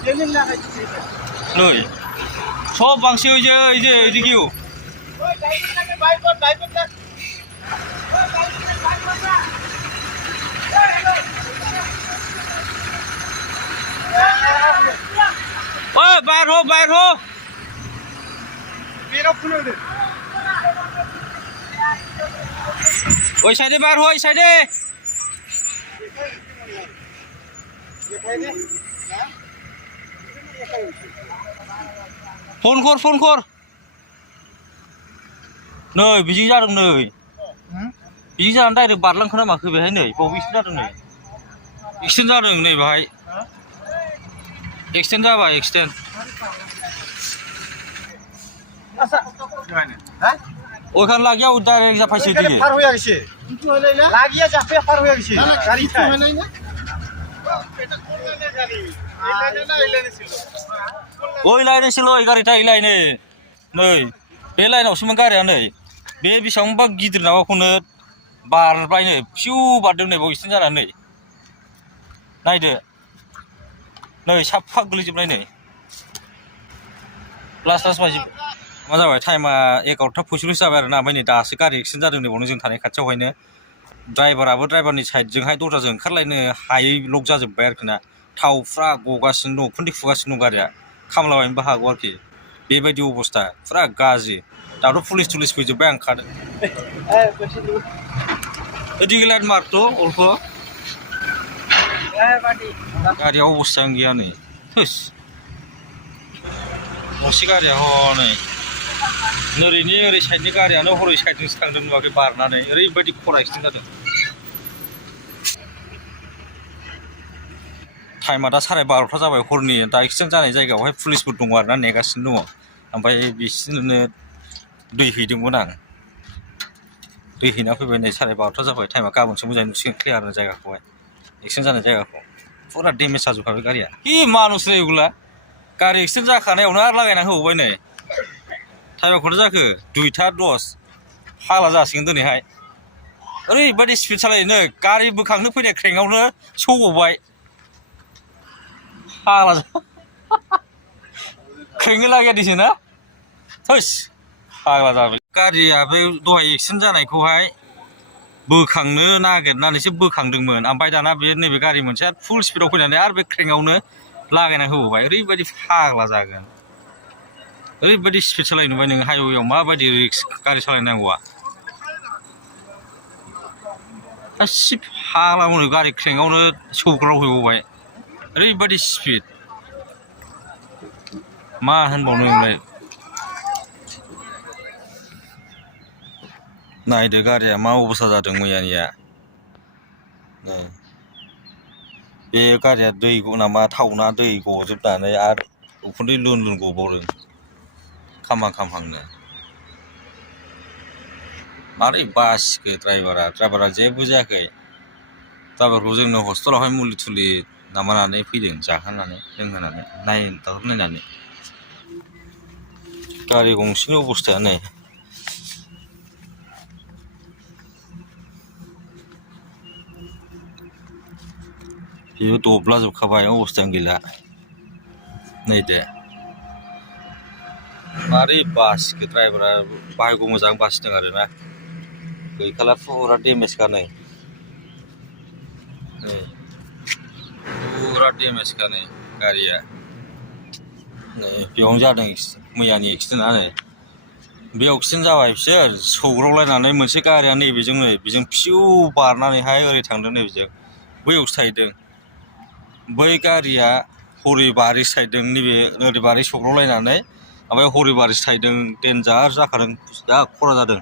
नै सब बांसि ओइजे किउ ओइ बाहेर हो ओइ साइडे बाहेर हो ओइ साइडे फन कर नै बिजि जादों नै बिजि जानानै डाइरेक्ट बारलांखोना माखो बेहाय नै बाव एक्सिडेन्ट जादों नै एक्सिडेन्ट जादों नै बेहाय एक्सिडेन्ट जाबाय एक्सिडेन्ट ওইখান লাগিয়া ডাইরেক্ট জাফাইছে দিকে পার হয়ে গেছে লাগিয়া জাফে পার হয়ে গেছে গাড়ি তো হয় নাই না এটা কোন লাইনে গাড়ি এই লাইনে না এই লাইনে ছিল ওই লাইনে ছিল এই গাড়িটা এই লাইনে नै बे लाइनावसोमोन गारिया नै बे बेसेबांबा गिदिर माबाखौनो बारबाय नै फिउ बारदों नै बाव एक्सिडेन्ट जानानै नायदो नै साफा गोलैजोबनाय नै लास्ट बायजोब मा जाबाय टाइमा 11:45 जाबाय आरोना ओमफ्राय नै दासो गारि एक्सिडेन्ट जादों नै बावनो जों थानाय खाथियावहायनो ड्राइभारनि साइडजोंहाय दरजाजों ओंखारलायनो हायै लक जाजोब्बाय आरोखि ना थावफ्रा गगासिनो दं उखुन्दै खुगासिनो दं गारिया खामलाबायनोबो हागौ आरोखि बेबायदि अबस्था फुरा गाज्रि दाथ' पुलिस फैजोब्बाय आं खादों ओदिके लाइन मारथ' अल्प गारिया अबस्थायानो गैया नै थोस गंसे गारिया हनै ओरैनि ओरै साइडनि गारियानो हरै साइडजोंसो थांदों नुवाखै बारनानै ओरैबायदि खरा एक्सिडेन्ट जादों टाइमा दा 12:30 जाबाय हरनि दा एक्सिडेन्ट जानाय जायगायावहाय पुलिसफोर दङ आरोना नेगासिनो दङ ओमफ्राय बिसोरनो दै हैदोंमोन आं दै हैना फैबाय नै 12:30 जाबाय टाइमा गाबोनसो मोजाङै नुसिगोन क्लियार जायगाखौहाय एक्सिडेन्ट जानाय जायगाखौ फुरा डेमेज जाजोबखाबाय गारिया हि मानुस एगुला गारि एक्सिडेन्ट जाखानायावनो आरो लागायना होबावबाय नै टाइमा खौथ' जाखो 2:10 फाग्ला जासिगोन दिनैहाय ओरैबायदि स्पिड सालायो नै गारि बोखांनो फैनाय क्रेंकआवनो सौबावबाय फाग्ला क्रेंकनो लागाया दिसो ना थोस फाग्ला जाबाय गारिया बे दहाय एक्सिडेन्ट जानायखौहाय बोखांनो नागिरनानैसो बोखांदोंमोन ओमफ्राय दाना बे नैबे गारि मोनसेया फुल स्पिडआव फैनानै आरो बे क्रेंकआवनो लागायना होबावबाय ओरैबायदि फाग्ला जागोन ओरैबायदि स्पिड सालाय नुबाय नों हाइवेआव माबायदि रिक्स गारि सालायनांगौआ गासि फाग्ला मोनो गारि क्रेंकआवनो सौग्राव हैबावबाय ओरैबायदि स्पिड मा होनबावनो नोंलाय नायदो गारिया मा अबस्था जादों मैयानिया बे गारिया दै नामा थावना दै गजोबनानै आरो उखुन्दै लुन गबावदों खामहांनो मारै बासिखो ड्राइभारा जेबो जायाखै ड्राइभारखौ जोंनो हस्टेलावहाय मुलि थुलि नामानानै फैदों जाहोनानै लोंहोनानै डक्टर नायनानै गारि गंसेनि अबस्थाया नै बेबो दब्लाजोबखाबाय अबस्थायानो गैला नै दे मारै बासिखो ड्राइभारा बाहायगौ मोजां बासिदों आरोना गैखाला फुरा डेमेजखा नै फुरा डेमेजखा नै गारिया नै बेयावनो जादों मैयानि एक्सिडेन्टआ नै बे एक्सिडेन्ट जाबाय बिसोर सौग्रावलायनानै मोनसे गारिया बेजों फिउ बारनानैहाय ओरै थांदों नैबेजों बैयावसो थाहैदों बै गारिया हरिबारि साइडजों नैबे ओरैबारि सौग्रावलायनानै ओमफ्राय हरिबारि साइडजों डेन्जार जाखादों जा खरा जादों